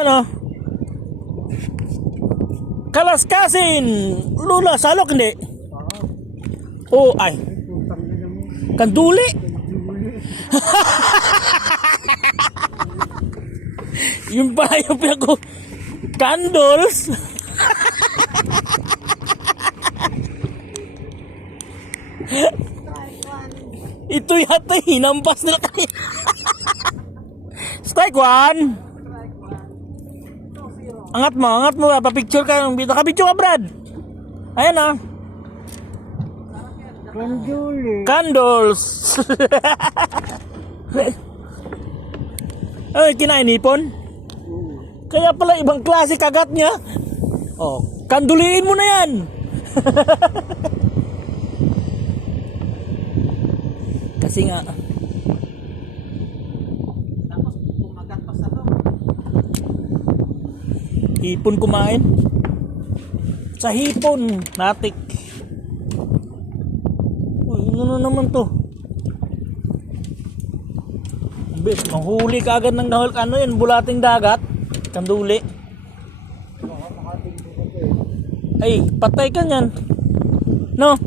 Ano? Kalaskasin! Lula, salok hindi? Oo, ay. Kanduli! Yung pala yung pinako. Candles! Ito yata hinampas nila kayo. Strike one. Angat mo, papicture ka. Nakapicture ka, Brad. Ayan ah. Candles. Ay, kinain ipon. Kaya pala ibang klase kagat niya. Oh, kanduliin mo na yan. Kasi nga Tapos kumagat pa sa to. hipon kumain. Sa hipon, natik. Uy, ano naman to? Bis, mahuli ka agad ng nahul. Ano yun, bulating dagat. Kanduli. Ay, patay ka niyan. No?